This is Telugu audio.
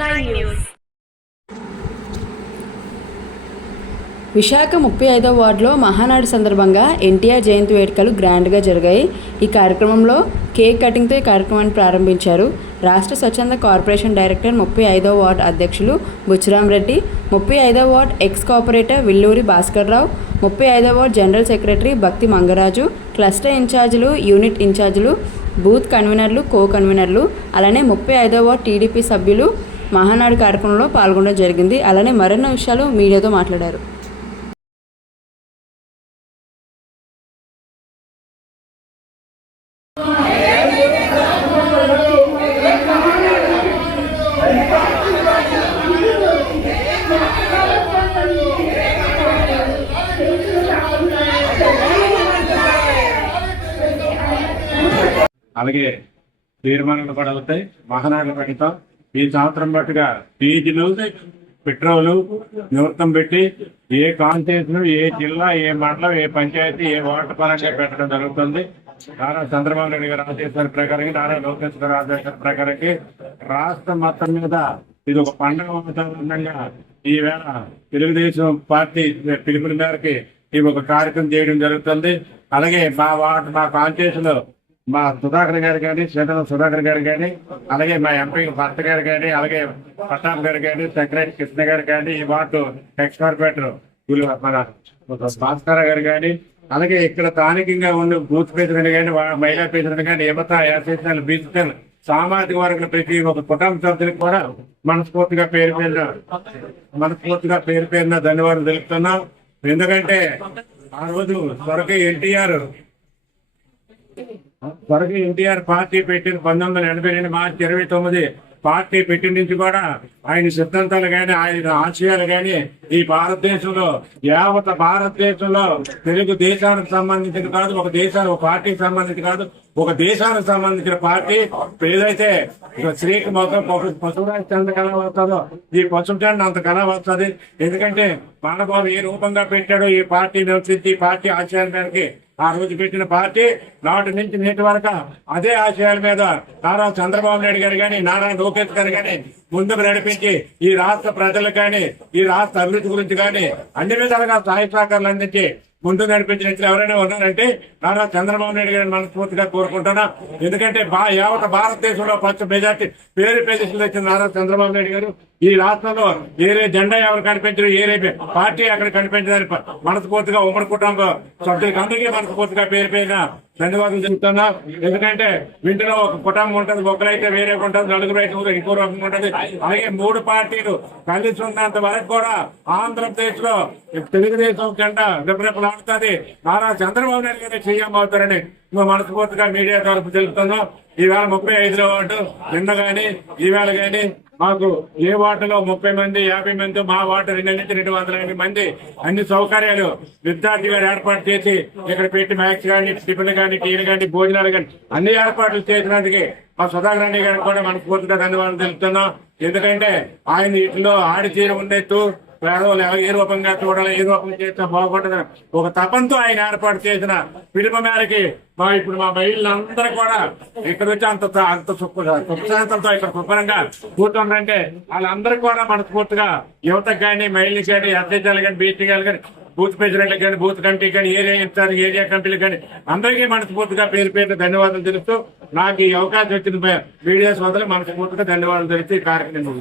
9 News. విశాఖ 35వ వార్డులో మహానాడు సందర్భంగా ఎన్టీఆర్ జయంతి వేడుకలు గ్రాండ్గా జరిగాయి. ఈ కార్యక్రమంలో కేక్ కటింగ్తో ఈ కార్యక్రమాన్ని ప్రారంభించారు. రాష్ట్ర స్వచ్ఛంద కార్పొరేషన్ డైరెక్టర్ 35వ వార్డు అధ్యక్షులు బుచ్చిరామరెడ్డి, 35వ వార్డు ఎక్స్ కార్పొరేటర్ విల్లూరి భాస్కర్రావు, 35వ వార్డు general secretary Bhakti Mangaraju, cluster ఇన్ఛార్జీలు, యూనిట్ ఇన్ఛార్జీలు, బూత్ కన్వీనర్లు, కో కన్వీనర్లు, అలానే 35వ వార్డు టీడీపీ సభ్యులు మహానాడు కార్యక్రమంలో పాల్గొనడం జరిగింది. అలానే మరెన్నో విషయాలు మీడియాతో మాట్లాడారు. అలాగే తీర్మానాలు కూడా అవుతాయి. మహానాడు పెడతాం. ఈ సంవత్సరం బట్టుగా డీజిలు, పెట్రోలు నివృత్తం పెట్టి ఏ కాన్స్టిట్యూషన్, ఏ జిల్లా, ఏ మండలం, ఏ పంచాయతీ, ఏ వార్డు పరంగా పెట్టడం జరుగుతుంది. నారా చంద్రబాబు నాయుడు గారు ఆదేశాల ప్రకారం, నారా లోకేష్ గారు ఆదేశాల ప్రకారం రాష్ట్రం మొత్తం మీద ఇది ఒక పండుగ వాతావరణంగా ఈవేళ తెలుగుదేశం పార్టీ పిలుపుల మేరకి ఈ ఒక కార్యక్రమం చేయడం జరుగుతుంది. అలాగే మా కాన్స్టిట్యూషన్ లో మా సుధాకర్ గారు కానీ, శ్రీధర సుధాకర్ గారు కానీ, అలాగే మా ఎంపీ భర్త గారు కానీ, అలాగే పట్టాభ్ గారు కానీ, సెక్రటరీ కృష్ణ గారు కానీ, ఈ వార్డు ఎక్స్ కార్పొరేటర్ మన భాస్కర్ గారు కానీ, అలాగే ఇక్కడ స్థానికంగా ఉన్న బూత్ ప్రెసిడెంట్ కానీ, మహిళా ప్రెసిడెంట్ కానీ, యువత, యాసీసీఎల్, బీసీఎల్, సామాజిక వర్గ ప్రతి ఒక కుటుంబ సభ్యులకు కూడా మనస్ఫూర్తిగా పేరు పేరున ధన్యవాదాలు తెలుపుతున్నాం. ఎందుకంటే ఆ రోజు త్వరగా ఎన్టీఆర్ పార్టీ పెట్టిన 1982 మార్చి 29 పార్టీ పెట్టిన నుంచి కూడా ఆయన సిద్ధాంతాలు కానీ, ఆయన ఆశయాలు కానీ ఈ భారతదేశంలో, యావత్ భారతదేశంలో తెలుగు దేశానికి సంబంధించిన కాదు, ఒక పార్టీకి సంబంధించి కాదు, ఒక దేశానికి సంబంధించిన పార్టీ ఏదైతే స్త్రీకి మొత్తం పశురాజ్ చంద్ర కళ వస్తుందో ఈ పశువు చంద్ర అంత కళ వస్తుంది. ఎందుకంటే మానబాబు ఏ రూపంగా పెట్టాడో ఈ పార్టీ నివసించి పార్టీ ఆశయాల మేరకి ఆ రోజు పెట్టిన పార్టీ నాటి నుంచి నేటి వరకు అదే ఆశయాల మీద నారా చంద్రబాబు నాయుడు గారు కానీ, నారా లోకేష్ గారు కానీ ముందుకు నడిపించి ఈ రాష్ట్ర ప్రజలకు కానీ, ఈ రాష్ట్ర అభివృద్ధి గురించి కానీ అన్ని విధాలుగా సహాయ సహకారాలు అందించి ముందు నడిపించిన ఎవరైనా ఉన్నారంటే నారా చంద్రబాబు నాయుడు గారిని మనస్ఫూర్తిగా కోరుకుంటున్నా. ఎందుకంటే యావత్ భారతదేశంలో ఫస్ట్ మెజార్టీ పేరు ప్రదేశంలో వచ్చిన నారా చంద్రబాబు నాయుడు గారు ఈ రాష్ట్రంలో ఏరే జెండా ఎవరు కనిపించరు, ఏరే పార్టీ అక్కడ కనిపించదని మనస్ఫూర్తిగా ఉమ్మడి కుటుంబ సభ్యులకి అందరికీ మనస్ఫూర్తిగా పేరున ధన్యవాదాలు చెబుతున్నా. ఎందుకంటే ఇంటిలో ఒక కుటుంబం ఉంటుంది, ఒకరైతే వేరే ఉంటుంది, నలుగురు అయితే ఇంకో రకంగా ఉంటుంది. అలాగే 3 పార్టీలు కలిసి ఉన్నంత వరకు కూడా ఆంధ్రప్రదేశ్ లో తెలుగుదేశం జెండా రెపరెపలాడుతుంది. నారా చంద్రబాబు నాయుడు గారు సీఎం అవుతారని మనస్ఫూర్తిగా మీడియా తరఫు తెలుపుతున్నాం. ఈవేళ 35వ వార్డు నిన్న గాని ఈవేళ గాని మాకు ఏ వార్డులో 30 మంది 50 మంది, మా వార్డు 2 నుంచి 250 మంది అన్ని సౌకర్యాలు విద్యార్థులు ఏర్పాటు చేసి ఇక్కడ పెట్టి మ్యాక్స్ కానీ, టిఫిన్ కానీ, టీలు కానీ, భోజనాలు కానీ అన్ని ఏర్పాట్లు చేసినందుకు మా సుధాకర్ రెడ్డి గారికి కూడా మనస్ఫూర్తిగా ధన్యవాదాలు తెలుపుతున్నాం. ఎందుకంటే ఆయన ఇట్లో ఆడి తీరు ఉండేట్టు పేదవాళ్ళు ఏ రూపంగా చూడాలి, ఏ రూపంగా చేస్తే బాగుంటుంది ఒక తపంతో ఆయన ఏర్పాటు చేసిన పిలుపు మేరకి ఇప్పుడు మా మహిళలందరూ కూడా ఇక్కడ వచ్చి అంత సుఖశాంతంతో ఇక్కడ శుభ్రంగా కూర్చుంటే వాళ్ళందరూ కూడా మనస్ఫూర్తిగా యువతకు కానీ, మహిళలకు కానీ, అధ్యక్షాలు కానీ, బీసీ కానీ, బూత్ ప్రెసిడెంట్ కానీ, బూత్ కమిటీ కానీ, ఏరియా కమిటీలు కానీ అందరికీ మనస్ఫూర్తిగా పేరు ధన్యవాదాలు తెలుపుతూ నాకు ఈ అవకాశం వచ్చిన మీడియా సోదరులు మనస్ఫూర్తిగా ధన్యవాదాలు తెలుస్తూ ఈ కార్యక్రమం